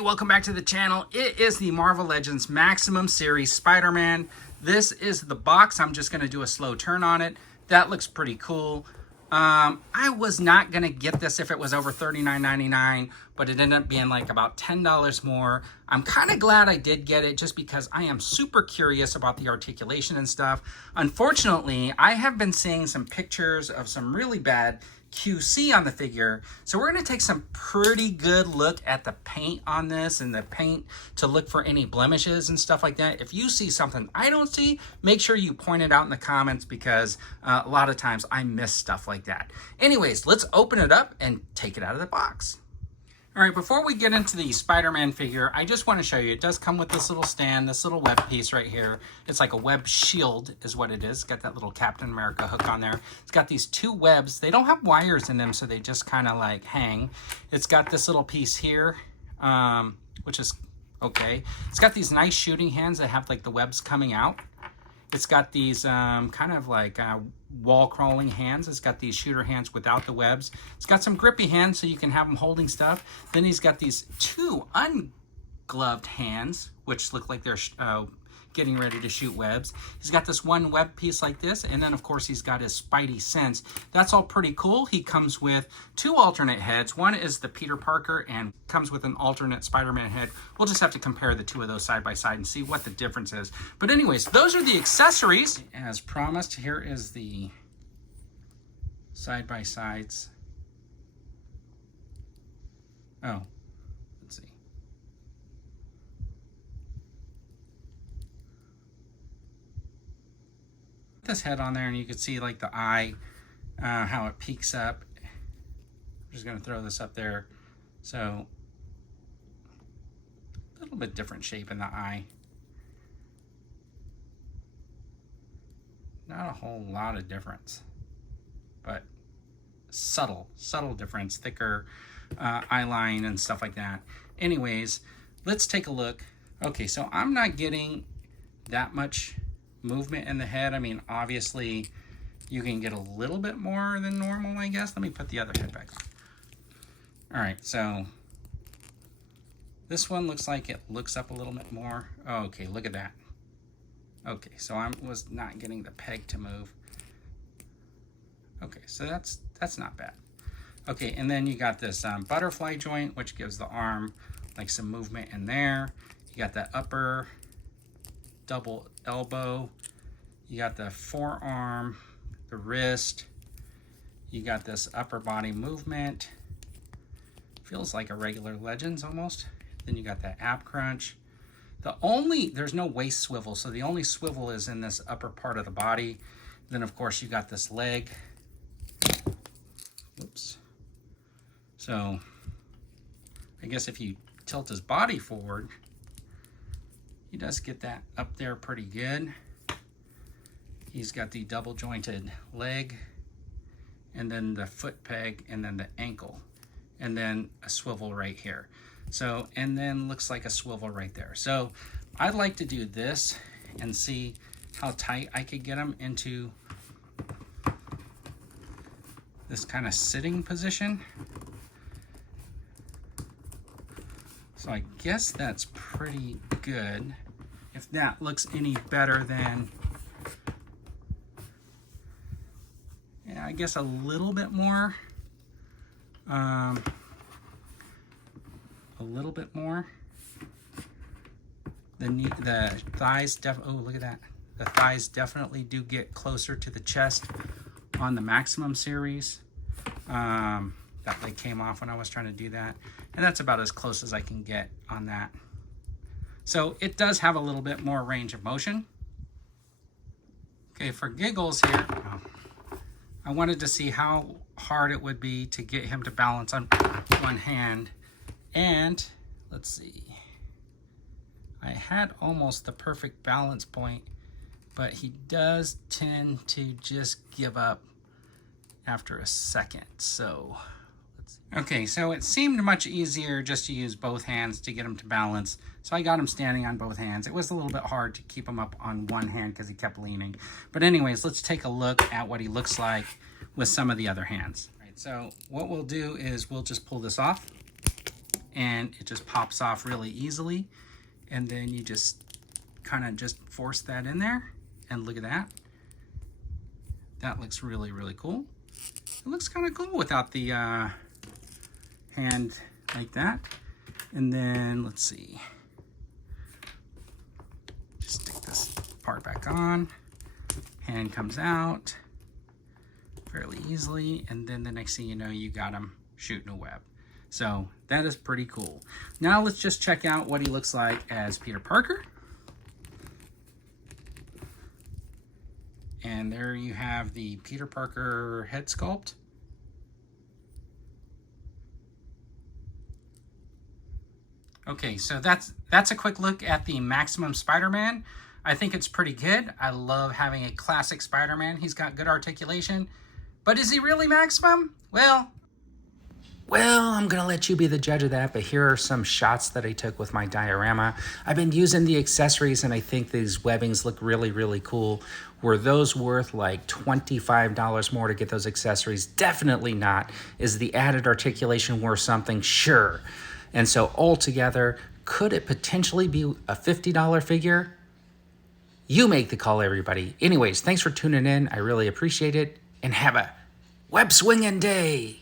everybody, welcome back to the channel. It is the Marvel Legends Maximum Series Spider-Man. This is the box. I'm just going to do a slow turn on it. That looks pretty cool. I was not going to get this if it was over $39.99, but it ended up being like about $10 more. I'm kind of glad I did get it just because I am super curious about the articulation and stuff. Unfortunately, I have been seeing some pictures of some really bad QC on the figure, so we're going to take some pretty good look at the paint on this and the paint to look for any blemishes and stuff like that. If you see something I don't see, make sure you point it out in the comments because a lot of times I miss stuff like that. Anyways, let's open it up and take it out of the box. All right, before we get into the Spider-Man figure, I just want to show you, it does come with this little stand, this little web piece right here. It's like a web shield is what it is. It's got that little Captain America hook on there. It's got these two webs. They don't have wires in them, so they just kind of like hang. It's got this little piece here, which is okay. It's got these nice shooting hands that have like the webs coming out. It's got these kind of like wall crawling hands. It's got these shooter hands without the webs. It's got some grippy hands so you can have them holding stuff. Then he's got these two ungloved hands, which look like they're getting ready to shoot webs. He's got this one web piece like this, and then of course he's got his Spidey sense. That's all pretty cool. He comes with two alternate heads. One is the Peter Parker and comes with an alternate Spider-Man head. We'll just have to compare the two of those side by side and see what the difference is. But anyways, those are the accessories. As promised, here is the side by sides. Oh, let's see. This head on there, and you can see like the eye, how it peeks up. I'm just going to throw this up there. So a little bit different shape in the eye. Not a whole lot of difference, but subtle difference, thicker eye line and stuff like that. Anyways, let's take a look. Okay, so I'm not getting that much movement in the head. I mean, obviously you can get a little bit more than normal, I guess. Let me put the other head back on. All right, so this one looks like it looks up a little bit more. Oh, okay, look at that. Okay, so I was not getting the peg to move. Okay, so that's not bad. Okay, and then you got this butterfly joint, which gives the arm like some movement in there. You got that upper double elbow, you got the forearm, the wrist, you got this upper body movement, feels like a regular Legends almost. Then you got that ab crunch. There's no waist swivel, so the only swivel is in this upper part of the body. Then of course you got this leg. Oops. So I guess if you tilt his body forward, he does get that up there pretty good. He's got the double jointed leg, and then the foot peg, and then the ankle, and then a swivel right here. So, and then looks like a swivel right there. So I'd like to do this and see how tight I could get him into this kind of sitting position. So I guess that's pretty good. If that looks any better than, yeah, I guess a little bit more. A little bit more. The thighs, oh, look at that. The thighs definitely do get closer to the chest on the Maximum Series. That leg came off when I was trying to do that. And that's about as close as I can get on that. So it does have a little bit more range of motion. Okay, for giggles here, I wanted to see how hard it would be to get him to balance on one hand. And let's see, I had almost the perfect balance point, but he does tend to just give up after a second. So let's see. Okay, so it seemed much easier just to use both hands to get him to balance. So I got him standing on both hands. It was a little bit hard to keep him up on one hand because he kept leaning. But anyways, let's take a look at what he looks like with some of the other hands. All right, so what we'll do is we'll just pull this off. and it just pops off really easily. And then you just kind of just force that in there, and look at that. That looks really, really cool. It looks kind of cool without the hand like that. And then let's see. Just stick this part back on. Hand comes out fairly easily, and then the next thing you know, you got him shooting a web. So that is pretty cool. Now let's just check out what he looks like as Peter Parker. And there you have the Peter Parker head sculpt. Okay, so that's a quick look at the Maximum Spider-Man. I think it's pretty good. I love having a classic Spider-Man. He's got good articulation. But is he really Maximum? Well, I'm going to let you be the judge of that, but here are some shots that I took with my diorama. I've been using the accessories, and I think these webbings look really, really cool. Were those worth like $25 more to get those accessories? Definitely not. Is the added articulation worth something? Sure. And so altogether, could it potentially be a $50 figure? You make the call, everybody. Anyways, thanks for tuning in. I really appreciate it, and have a web swinging day.